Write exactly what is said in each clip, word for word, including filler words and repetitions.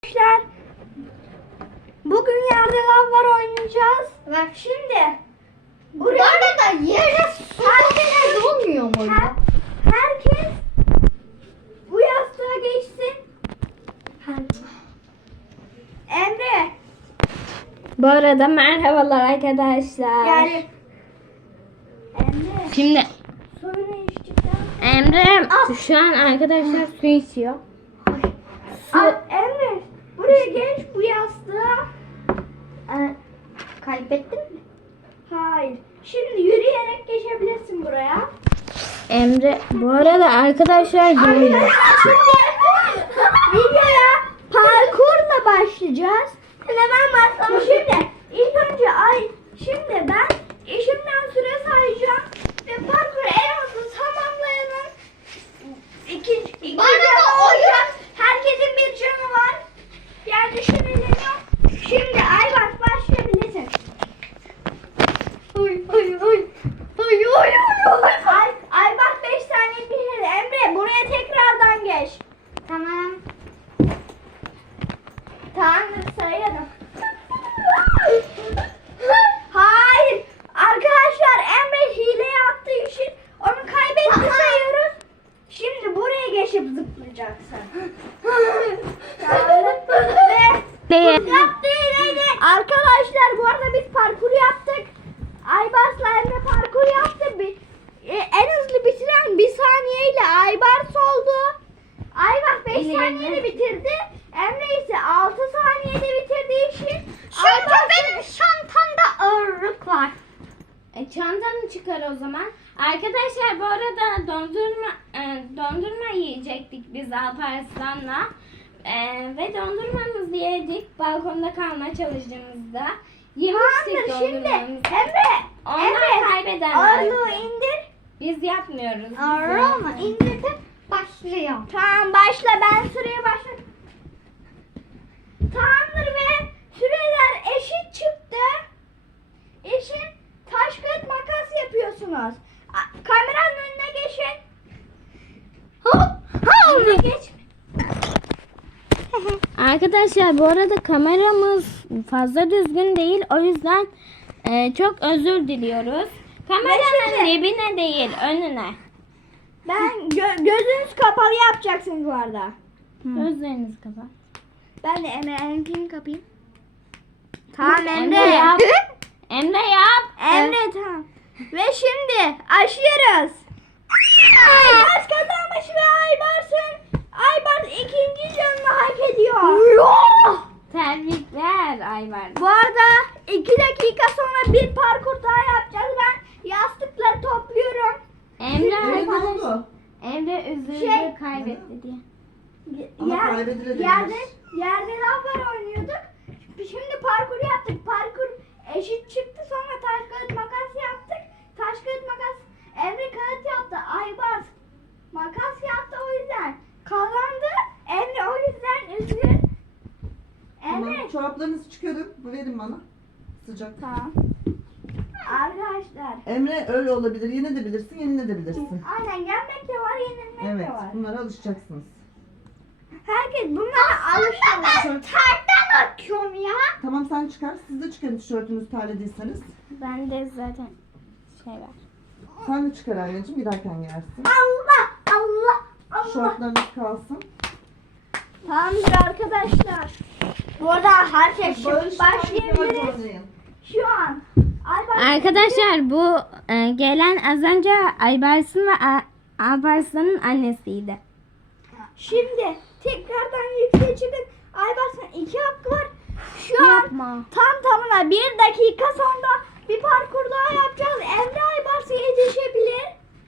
Arkadaşlar, bugün yerde lav var oynayacağız. Bak şimdi buraya Bu arada yere su herkes olmuyor mu? her, herkes bu yastığa geçsin. Emre. Bu arada merhabalar arkadaşlar. Yani Emre. Şimdi Suyunu içtikten Emre şu an arkadaşlar su içiyor. Al, Emre buraya geç bu yastığa. Ee, kaybettin mi? Hayır. Şimdi yürüyerek geçebilirsin buraya. Emre bu arada arkadaşlar Arkadaşlar görüyor. şimdi videoya parkurla başlayacağız. Hemen başlamış. Şimdi ilk önce ay şimdi ben eşimden süre sayacağım ve parkuru en hızlı tamamlayanın ikinci ikinci Bu arada oyun herkesin bir canı var. Yani düşünülüyor. Şimdi Aybars başlayabilirsin. Oy oy oy. Oy oy oy. Ay Aybars beş saniye bitirdi. Emre buraya tekrardan geç. Tamam. Tamam sayalım. Hayır. Arkadaşlar Emre hile yaptığı için onu kaybetti sayıyoruz. Şimdi buraya geçip zıplayacaksın. Tamam. Ve Değil. yaptı hileydi. Arkadaşlar bu arada biz parkur yaptık. Aybars'la Emre parkur yaptı. Bir, e, en hızlı bitiren bir saniyeyle Aybars oldu. Aybars beş İyi, saniyede iyi. bitirdi. Emre ise altı saniyede bitirdiği için Çünkü Aybars- benim çantamda ağırlık var. E, çantanı çıkar o zaman. Arkadaşlar bu arada dondurma e, dondurma yiyecektik biz Alparslan'la. E, ve dondurmamızı yedik balkonda kalma çalıştığımızda. Yemiştik Tamamdır şimdi dondurmamızı. Emre. Onlar Emre kaybedenler. ağırlığı indir. Biz yapmıyoruz. biz Ağırlık mı? yapmıyoruz. İndirdim. Başlıyor. Tamam başla ben süreye başladım. Tamamdır ve süreler eşit çıktı. Eşit taş kağıt makas yapıyorsunuz. A- Kameranın önüne geçin. Önüne geç. Arkadaşlar bu arada kameramız fazla düzgün değil. O yüzden e, çok özür diliyoruz. Kameranın şimdi- dibine değil önüne. Ben gö- gözünüz kapalı yapacaksınız bu arada. Gözlerinizi kapat. Ben de Emre'ninkini kapayım. Tamam Emre Emre. yap. Emre yap. Emre tamam. Ve şimdi aşıyoruz. Aybars kazanmış ve Aybars'ın Aybars ikinci canını hak ediyor. Tebrikler Ayvar. Bu arada iki dakika sonra bir parkur daha yapacağız. Ben yastıkları topluyorum. Emre Ne arkadaş. oldu? Emre üzüldü Şey- kaybetti diye. Ama Yer- kaybedilebiliriz. yerde, yerde lavlar oynuyorduk. Şimdi parkur yaptık. Parkur eşit çıktı. Sonra taş kağıt makas yaptık. Taş kağıt makas Emre kağıt yaptı. Aybars makas yaptı o yüzden. Kazandı. Emre o yüzden üzgün. Emre. Tamam, çoraplarınızı çıkarın. Bu verin bana. Sıcak. Tamam. Arkadaşlar. Emre öyle olabilir. Yenebilirsin, yenilebilirsin. Aynen yenmek de var, yenilmek Evet, de var. bunlara alışacaksınız. Herkes bunlara alışıyor. Tişört- Terden atıyorum ya. Tamam sen çıkar. Siz de çıkarın tişörtünüzü terlediyseniz. Bende zaten şey var. Sen de çıkar anneciğim, giderken giyersin. Allah Allah Allah. Şortlarınız kalsın. Tamamdır arkadaşlar. Bu arada herkes Barış, başlayabiliriz. hadi oynayın. Şu an. Aybars- Arkadaşlar bu e, gelen az önce Aybars'ın ve A- Alparslan'ın annesiydi. Şimdi tekrardan yükseğe çıkın. Aybars'ın iki hakkı var. Şu an Yapma. tam tamına bir dakika sonra bir parkur daha yapacağız. Emre Aybars'a yetişebilir.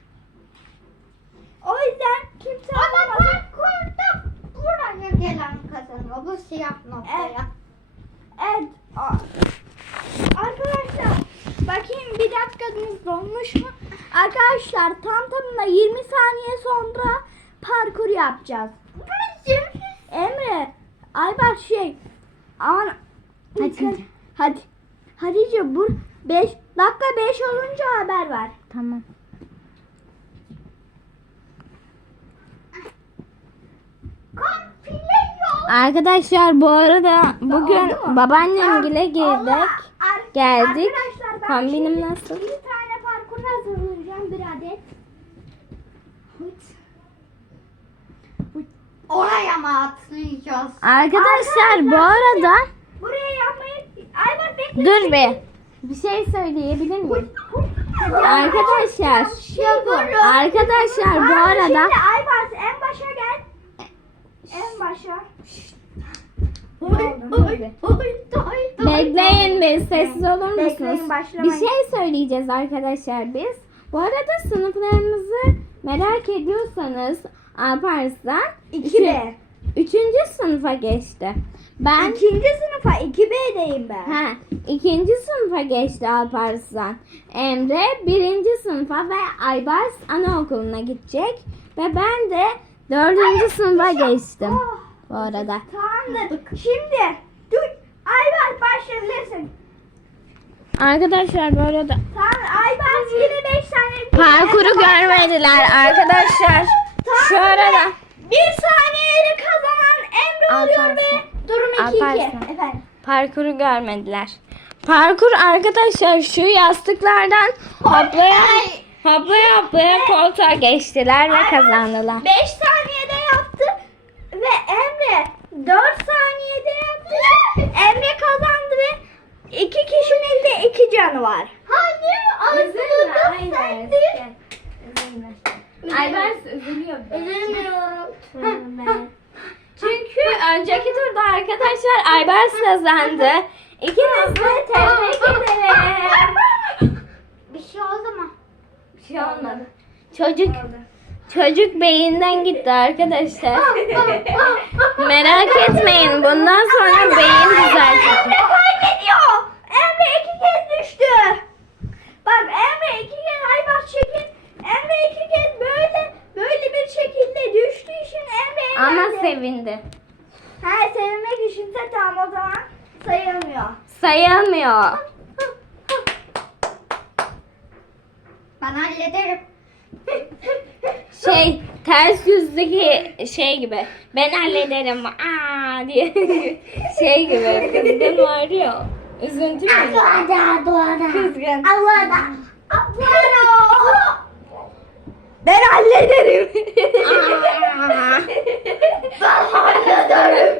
O yüzden kimse Ama alamasın. parkurda buraya gelen kazanıyor. Bu siyah noktaya. Evet. a- Arkadaşlar bakayım bir dakikanız dolmuş mu? Arkadaşlar tam tamına yirmi saniye sonra parkur yapacağız. Emre, Aybars şey. Aman. Hadi. Hadi. Hatice bu beş dakika beş olunca haber ver. Tamam. Komple yok. Arkadaşlar bu arada bugün Oldu mu? babaannemgile girdik. Allah, ar- Geldik. Arkadaşlar ben Kombinim şimdi nasıl? bir tane parkur hazırlayacağım bir adet. Hıt. Oraya mı atlayacağız? Arkadaşlar bu arada Buraya yapmayı... Ay bak bekle. dur bir. Bir şey söyleyebilir miyim? Arkadaşlar Arkadaşlar bu Aa, arada Şimdi Aybars en başa gel. En başa. bekleyin bir sessiz olur Bekleyin, musunuz? başlamayın. Bir şey söyleyeceğiz arkadaşlar biz. Bu arada sınıflarımızı merak ediyorsanız Alparslan iki B. üçüncü sınıfa geçti. Ben İkinci sınıfa iki B'deyim ben. Ha, ikinci sınıfa geçti Alparslan. Emre birinci sınıfa ve Aybars anaokuluna gidecek. Ve ben de dördüncü sınıfa geçtim Oh, bu arada. tamamdır. Şimdi dur. Aybars başlayabilirsin. Arkadaşlar bu arada Tamam Aybars yine beş tane. parkuru görmediler arkadaşlar. Şu arada Bir saniyeyle kazanan Emre oluyor Alparslan. ve durum iki iki. Alparslan. Efendim. parkuru görmediler. Parkur arkadaşlar şu yastıklardan hoplaya hoplaya hoplaya koltuğa geçtiler ve kazandılar. beş saniyede yaptı ve Emre dört saniyede yaptı. Emre kazandı ve iki kişinin de iki canı var. Hadi Üzülme, aslında Aybars. sendin. Aybars üzülüyor. Üzülmüyorum. Çünkü önceki turda arkadaşlar Aybars kazandı. İkiniz de tebrik ederim. Bir şey oldu mu? Bir şey olmadı. Çocuk çocuk beyinden gitti arkadaşlar. Merak etmeyin bundan sonra beyin düzelecek. Emre kaybediyor. Emre iki kez düştü. Bak Emre iki kez Aybars çekin. Emre iki kez böyle böyle bir şekilde düştüğü için Emre Ama yendi. sevindi. Ha sevinmek için de tamam o zaman sayılmıyor. Sayılmıyor. Ben hallederim. Şey ters yüzdeki şey gibi. Ben hallederim. Aa diye şey gibi. Kızgın var ya. Üzüntü mü? Doğada doğada. Kızgın. Allah'da. Allah'da. Ben hallederim. Aa. Ben hallederim.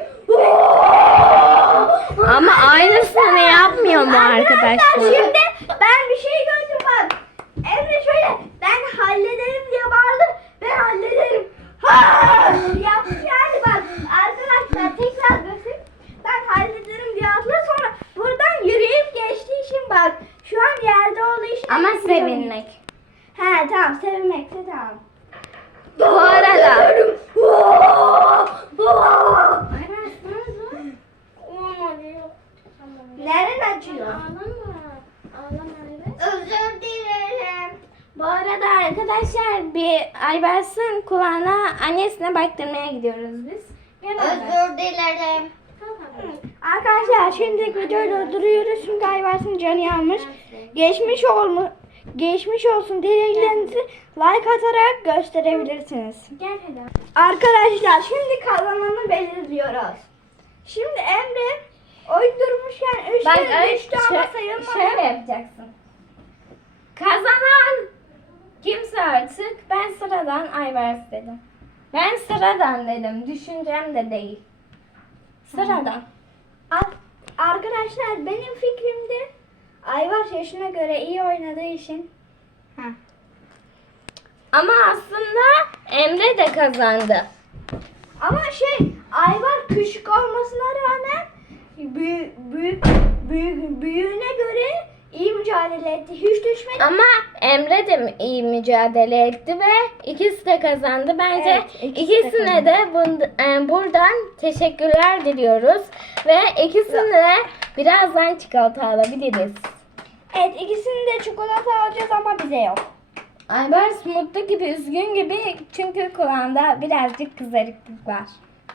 Ama aynısını yapmıyor mu arkadaşlar? Şimdi ben bir şey gördüm bak. Emre şöyle ben hallederim diye bağırdım. Ben hallederim. Ha! Yaptı yani bak. Arkadaşlar tekrar göstereyim. Ben hallederim diye atla sonra buradan yürüyüp geçtiği için bak. Şu an yerde olduğu için. Ama sevinmek. He tamam sevinmekse tamam. Bu arada. Nereden açıyor? Özür dilerim. Bu arada arkadaşlar bir Aybars'ın kulağına annesine baktırmaya gidiyoruz biz. Gel Aybars. Özür dilerim. Arkadaşlar şimdilik videoyu durduruyoruz çünkü Aybars'ın canı yanmış. Geçmiş olmu geçmiş olsun dileklerinizi like atarak gösterebilirsiniz. Gel hadi. Arkadaşlar şimdi kazananı belirliyoruz. Şimdi Emre uydurmuşken üç Bak kez öyle düştü ama şö- sayılmadı. şöyle yapacaksın. Kazanan kimse artık ben sıradan Aybars dedim. Ben sıradan dedim. Düşüncem de değil. Sıradan. Ar- Arkadaşlar benim fikrimde Aybars yaşına göre iyi oynadığı için Ama aslında Emre de kazandı. ama şey Aybars küçük olmasına rağmen büyük büyük büyük büyüğüne göre iyi mücadele etti. Hiç düşmedi. Ama Emre de iyi mücadele etti ve ikisi de kazandı. Bence Evet, ikisi de ikisine de, bund- e, buradan teşekkürler diliyoruz. Ve ikisine de birazdan çikolata alabiliriz. Evet ikisini de çikolata alacağız ama bize yok. Aybars mutlu gibi, üzgün gibi çünkü kulağında birazcık kızarıklık var.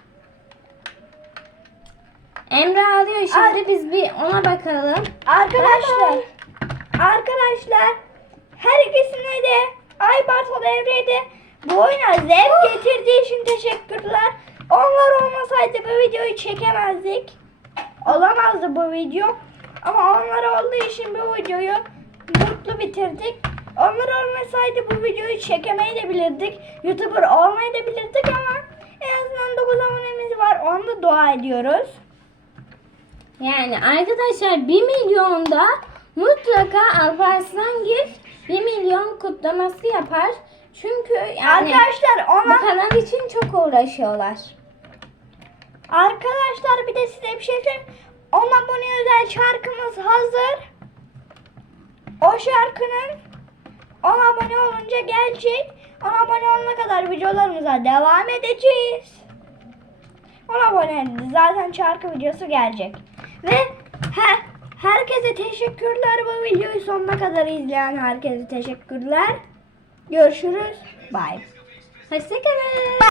Emre ağlıyor şimdi Ay. biz bir ona bakalım. Arkadaşlar arkadaşlar her ikisine de Aybars ve Emre'ye de bu oyuna zevk getirdiği için teşekkürler. Onlar olmasaydı bu videoyu çekemezdik. Olamazdı bu video. Ama onlar olduğu için bu videoyu mutlu bitirdik. Onlar olmasaydı bu videoyu çekemeyi de bilirdik. YouTuber olmayı da bilirdik ama en azından dokuz abonemiz var. Onu da dua ediyoruz. Yani arkadaşlar bir milyonda mutlaka Alparslan bir milyon kutlaması yapar. Çünkü yani Arkadaşlar bu ona kanal için çok uğraşıyorlar. Arkadaşlar bir de size bir şey söyleyeyim. on abone özel şarkımız hazır. O şarkının on abone olunca gelecek. on abone olana kadar videolarımıza devam edeceğiz. on abone zaten şarkı videosu gelecek. Ve her, herkese teşekkürler, bu videoyu sonuna kadar izleyen herkese teşekkürler. Görüşürüz. Bye. Hoşçakalın.